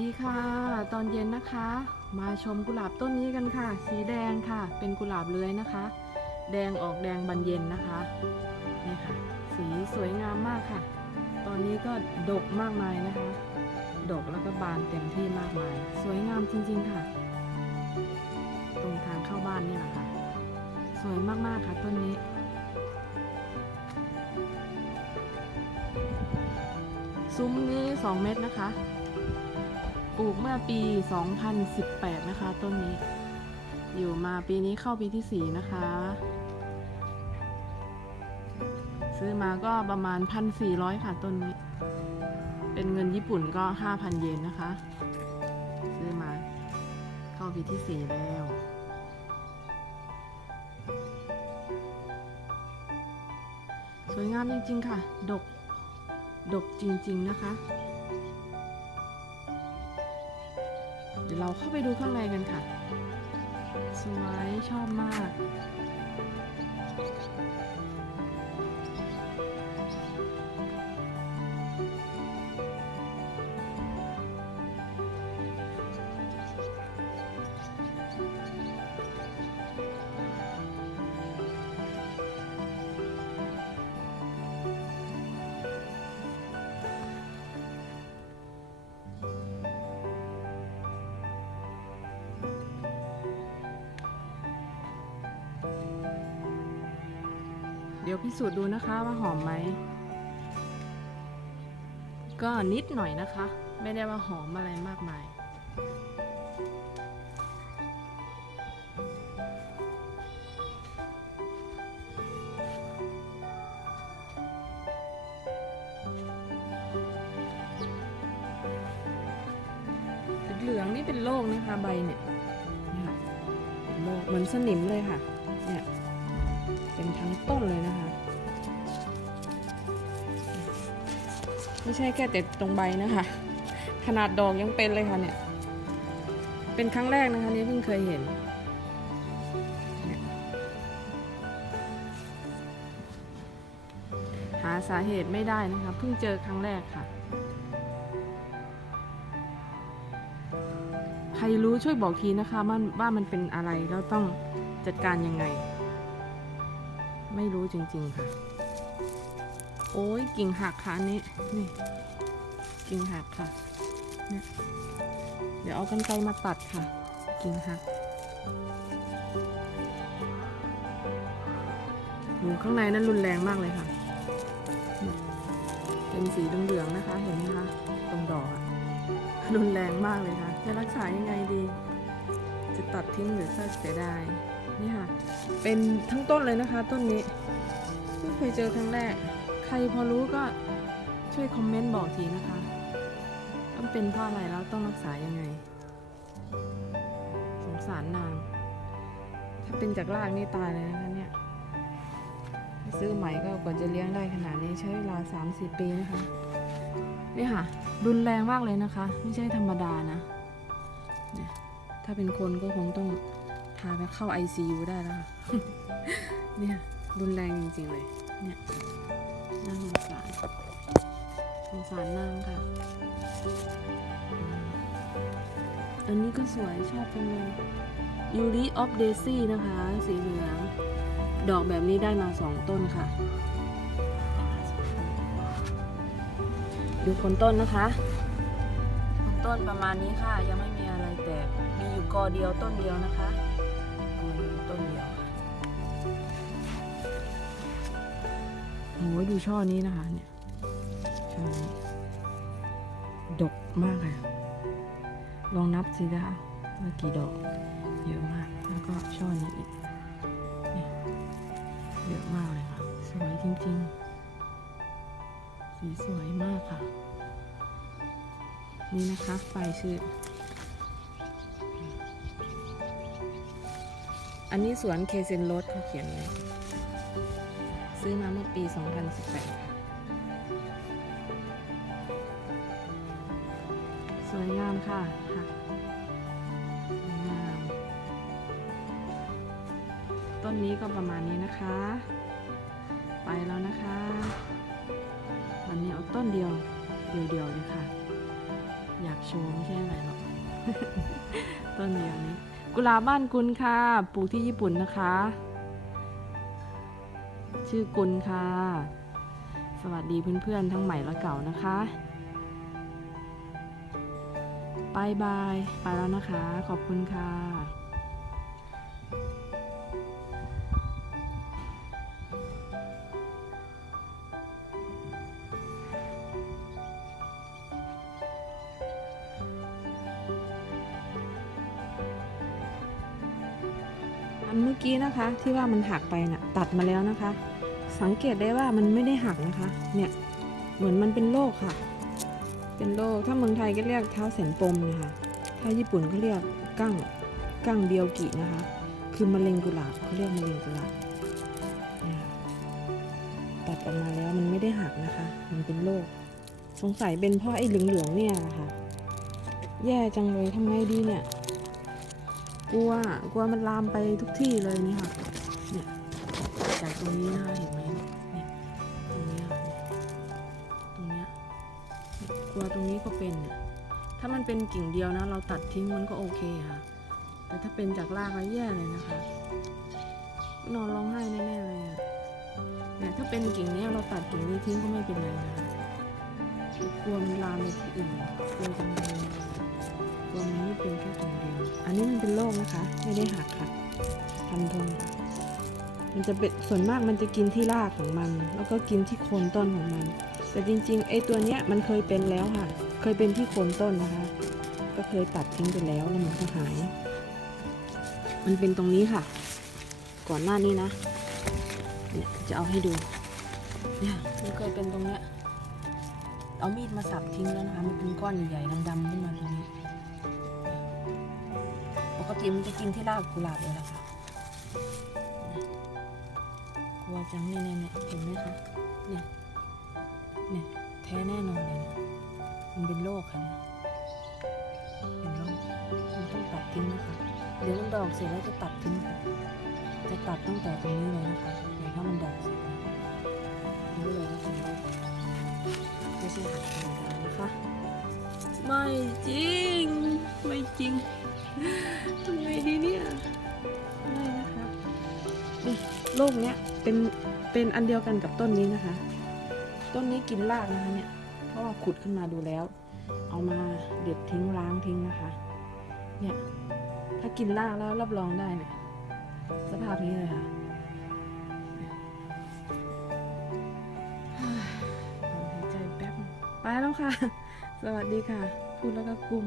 ดีค่ะ ตอนเย็นนะคะ มาชมกุหลาบต้นนี้กันค่ะ สีแดงค่ะ เป็นกุหลาบเลื้อยนะคะ แดงออกแดงบานเย็นนะคะนี่ค่ะ สีสวยงามมากค่ะ ตอนนี้ก็ดกมากมายนะคะ ดกแล้วก็บานเต็มที่มากมาย สวยงามจริง ๆค่ะ ตรงทางเข้าบ้านนี่แหละค่ะ สวยมากๆค่ะต้นนี้ซุ้มนี้ 2 เม็ดนะคะ ปลูกเมื่อปี 2018 นะคะ ต้นนี้ อยู่มาปีนี้เข้าปีที่ 4 นะคะ ซื้อมาก็ประมาณ 1,400 ค่ะต้นนี้ เป็นเงินญี่ปุ่นก็ 5,000 เยนนะคะ ซื้อมาเข้าปีที่ 4 แล้วสวยงามจริง ๆ ค่ะ ดก ดกจริง ๆ นะคะ เดี๋ยวเราเข้าไปดูข้างในกันค่ะ สวยชอบมาก เดี๋ยวพิสูจน์ดูนะคะว่าหอมไหม ก็นิดหน่อยนะคะ ไม่ได้ว่าหอมอะไรมากมาย เหลืองนี่เป็นโรคนะคะใบเนี่ยนี่ค่ะโรคเหมือนสนิมเลยค่ะ เป็นทั้งต้นเลยนะคะ ไม่ใช่แค่แต่ตรงใบนะคะ ขนาดดอกยังเป็นเลยค่ะเนี่ย เป็นครั้งแรกนะคะนี่เพิ่งเคยเห็นหาสาเหตุไม่ได้นะคะ เพิ่งเจอครั้งแรกค่ะ ใครรู้ช่วยบอกทีนะคะว่าว่ามันเป็นอะไรแล้วต้องจัดการยังไง ไม่รู้จริง ๆ ค่ะ โอ้ยกิ่งหักค่ะอันนี้นี่กิ่งหักค่ะเนี่ยเดี๋ยวเอากันไกรมาตัดค่ะ กิ่งหักหูข้างในนั้นรุนแรงมากเลยค่ะ เป็นสีเหลืองๆนะคะ เห็นไหมคะ ตรงดอกอะรุนแรงมากเลยค่ะ จะรักษายังไงดี ตัดทิ้งหรือจะเสียดายนี่ค่ะ เป็นทั้งต้นเลยนะคะ ต้นนี้ไม่เคยเจอครั้งแรก ใครพอรู้ก็ช่วยคอมเมนต์บอกทีนะคะต้องเป็นเพราะอะไรแล้วต้องรักษายังไง สงสารนาง ถ้าเป็นจากรากนี่ตายเลยนะคะเนี่ย ซื้อใหม่ก็กว่าจะเลี้ยงได้ขนาดนี้ใช้เวลา30ปีนะคะ นี่ค่ะ รุนแรงมากเลยนะคะ ไม่ใช่ธรรมดานะ ถ้าเป็นคนก็คงต้องพาไปเข้า ICU ได้แล้วค่ะ เนี่ยรุนแรงจริงๆเลย เนี่ยน่าสงสารสงสารนางค่ะ อันนี้ก็สวยชอบจังเลยยูริออฟเดซี่นะคะ สีเหลือง ดอกแบบนี้ได้มาสองต้นค่ะ ดูคนต้นนะคะ ต้นประมาณนี้ค่ะ ยังไม่มีอะไรแตกมีอยู่กอเดียวต้นเดียวนะคะกอต้นเดียวค่ะโอ้ยดูช่อนี้นะคะเนี่ยช่อนี้ดกมากเลยลองนับสิคะว่ากี่ดอกเยอะมาก แล้วก็ช่อนี้อีกเยอะมากเลยค่ะ สวยจริงๆ สีสวยมากค่ะ นี่นะคะไฟชื่ออันนี้สวนเคเซนโรสเขาเขียนเลยซื้อมาเมื่อปี 2018 ค่ะ สวยงามค่ะค่ะสวยงาม ต้นนี้ก็ประมาณนี้นะคะ ไปแล้วนะคะ วันนี้เอาต้นเดียว เดียวๆเลยค่ะ อยากโชว์ไม่ใช่อะไรหรอก ต้นเดียวนี้กุหลาบบ้านกุลค่ะ ปลูกที่ญี่ปุ่นนะคะ ชื่อกุลค่ะ สวัสดีเพื่อนๆ ทั้งใหม่และเก่านะคะบายบาย ไปแล้วนะคะ ขอบคุณค่ะ เมื่อกี้นะคะ ที่ว่ามันหักไปน่ะตัดมาแล้วนะคะ สังเกตได้ว่ามันไม่ได้หักนะคะ เนี่ยเหมือนมันเป็นโรคค่ะ เป็นโรคถ้าเมืองไทยก็เรียกเท้าแสนปมนะคะถ้าญี่ปุ่นเขาเรียกกั้งกั้งเบียวกินะคะ คือมะเร็งกุหลาบเขาเรียกมะเร็งกุหลาบนะค่ะตัดออกมาแล้วมันไม่ได้หักนะคะ มันเป็นโรคสงสัยเป็นเพราะไอ้เหลืองๆเนี่ยแหละค่ะแย่จังเลยทำไงดีเนี่ย กลัวกลัวมันลามไปทุกที่เลยนี่ค่ะเนี่ยจากตรงนี้นะคะเห็นไหมเนี่ยตรงนี้ค่ะตรงนี้กลัวตรงนี้ก็เป็นเนี่ยถ้ามันเป็นกิ่งเดียวนะ เราตัดทิ้งมันก็โอเคค่ะ แต่ถ้าเป็นจากรากแล้วแย่เลยนะคะ นอนร้องไห้แน่ๆเลยอะเนี่ยถ้าเป็นกิ่งเนี้ยเราตัดกิ่งนี้ทิ้งก็ไม่เป็นไรนะคะกลัวมันลามไปที่อื่นกลัวจังเลย กลัวมันไม่เป็นแค่ตรงเดียว อันนี้มันเป็นโรคนะคะ ไม่ได้หักค่ะพันธงค่ะมันจะเป็นส่วนมากมันจะกินที่รากของมัน แล้วก็กินที่โคนต้นของมัน แต่จริงๆไอ้ตัวเนี้ยมันเคยเป็นแล้วค่ะ เคยเป็นที่โคนต้นนะคะ ก็เคยตัดทิ้งไปแล้วแล้วมันก็หาย มันเป็นตรงนี้ค่ะ ก่อนหน้านี้นะเนี่ยจะเอาให้ดูเนี่ยมันเคยเป็นตรงเนี้ยเอามีดมาสับทิ้งแล้วนะคะ มันเป็นก้อนใหญ่ๆดำๆขึ้นมาตรงนี้ ปกติมันจะกินที่รากกุหลาบเลยละค่ะกลัวจังเนี่ยเนี่ยเห็นไหมคะเนี่ยเนี่ยแท้แน่นอนเลยมันเป็นโรคค่ะเนี่ยเป็นโรคมันต้องตัดทิ้งนะคะเดี๋ยวมันดอกเสร็จแล้วจะตัดทิ้งค่ะจะตัดตั้งแต่ตรงนี้เลยนะคะเดี๋ยวถ้ามันดอกเสร็จนะคะรู้เลยว่าเป็นโรคไม่ใช่หักธรรมดานะคะ ไม่จริง ไม่จริง ทำไงดีเนี่ยไม่นะคะนี่โรคเนี้ยเป็นเป็นอันเดียวกันกับต้นนี้นะคะ ต้นนี้กินรากนะคะเนี่ยเพราะว่าขุดขึ้นมาดูแล้ว เอามาเด็ดทิ้งล้างทิ้งนะคะ เนี่ยถ้ากินรากแล้วรับรองได้เนี่ยสภาพนี้เลยค่ะเฮ้ยขอหายใจแป๊บไปแล้วค่ะ สวัสดีค่ะ พูดแล้วก็กุ้ม